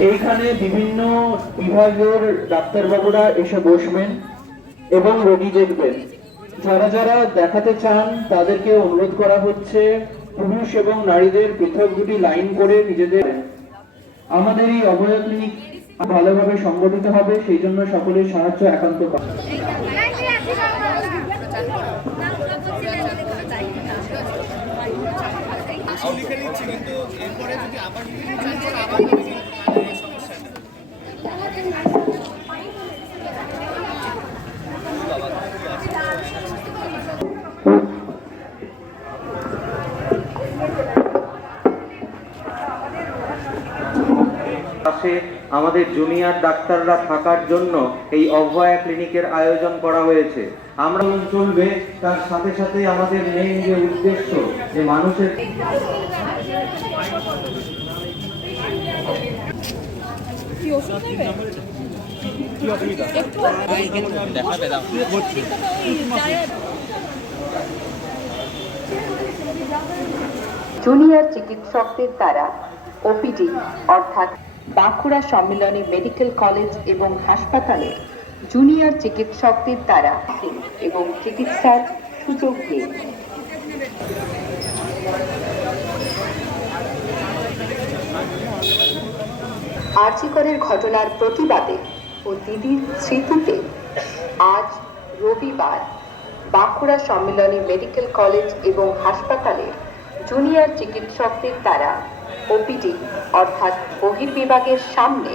এইখানে বিভিন্ন বিভাগের ডাক্তারবাবুরা এসে বসবেন এবং রোগী দেখবেন যারা যারা দেখাতে চান তাদেরকে অনুরোধ করা হচ্ছে পুরুষ এবং নারীদের পৃথক দুটি লাইন করে নিজেদের আমাদের এই অভয় ক্লিনিক ভালোভাবে সংগঠিত হবে সেই জন্য সকলের সাহায্য একান্ত কিন্তু এরপরে যদি আবার লিখে চান তাহলে আবার লিখে দিন। এই সমস্যা নেই। পাশে আমাদের জুনিয়র ডাক্তাররা থাকার জন্য এই অভয়া ক্লিনিকের আয়োজন করা হয়েছে। আমরা চলবে তার সাথে সাথে আমাদের মেইন যে উদ্দেশ্য যে মানুষের জুনিয়র চিকিৎসকদের দ্বারা ওপিডি অর্থাৎ বাঁকুড়া সম্মিলনী মেডিকেল কলেজ এবং হাসপাতালে জুনিয়র চিকিৎসকদের দ্বারা এবং চিকিৎসার সুযোগ দিন আর্জিকরের ঘটনার প্রতিবাদে ও দিদির স্মৃতিতে আজ রবিবার বাঁকুড়া সম্মিলনী মেডিকেল কলেজ এবং হাসপাতালে জুনিয়র চিকিৎসকদের দ্বারা ওপিডি অর্থাৎ বহির্বিভাগের সামনে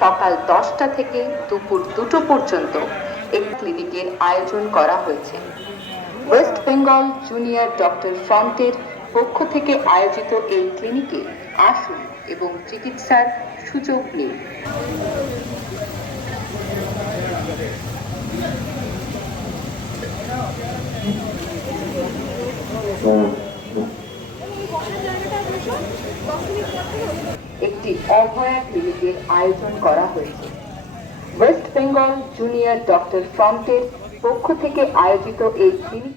সকাল দশটা থেকে দুপুর দুটো পর্যন্ত এই ক্লিনিকের আয়োজন করা হয়েছে। ওয়েস্ট বেঙ্গল জুনিয়র ডক্টর ফ্রন্টের পক্ষ থেকে আয়োজিত এই ক্লিনিকে আসুন এবং চিকিৎসার সুযোগ নিন একটি অভয়া ক্লিনিকের আয়োজন করা হয়েছে। ওয়েস্ট বেঙ্গল জুনিয়র ডক্টর ফ্রন্টের পক্ষ থেকে আয়োজিত এই ক্লিনিক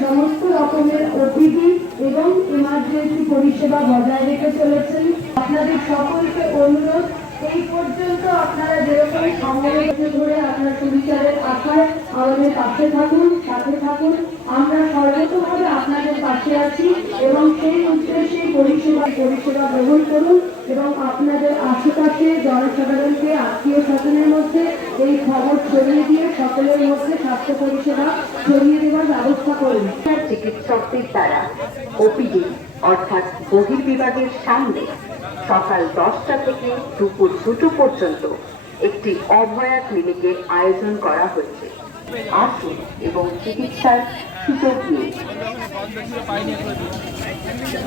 সমস্ত রকমের ওপিডি এবং ইমার্জেন্সি পরিষেবা বজায় রেখে চলেছেন। আপনাদের সকলকে অনুরোধ, এই পর্যন্ত আপনারা যেরকম সময় ধরে আপনার সুবিচারের আশায় আমাদের পাশে থাকুন। সাথে থাকুন। আমরা সর্বতভাবে আপনাদের পাশে আছি এবং সেই উদ্দেশ্যে পরিষেবা পরিষেবা গ্রহণ করুন এবং আপনাদের আশেপাশে জনসাধারণকে আত্মীয় স্বজনের মধ্যে এই খবর ছড়িয়ে দিয়ে সকলের মধ্যে স্বাস্থ্য পরিষেবা ছড়িয়ে দেওয়ার ব্যবস্থা করুন। চিকিৎসকদের দ্বারা ওপিডি অর্থাৎ বহির্বিভাগের সামনে সকাল দশটা থেকে দুপুর দুটো পর্যন্ত একটি অভয়া ক্লিনিকের আয়োজন করা হয়েছে। আসুন এবং চিকিৎসার সুযোগ নিন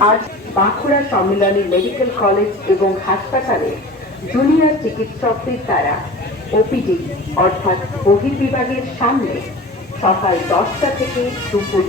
আজ বাঁকুড়া সম্মিলনী মেডিকেল কলেজ এবং হাসপাতালে জুনিয়র চিকিৎসকদের দ্বারা ওপিডি অর্থাৎ বহির্বিভাগের সামনে সকাল দশটা থেকে দুপুর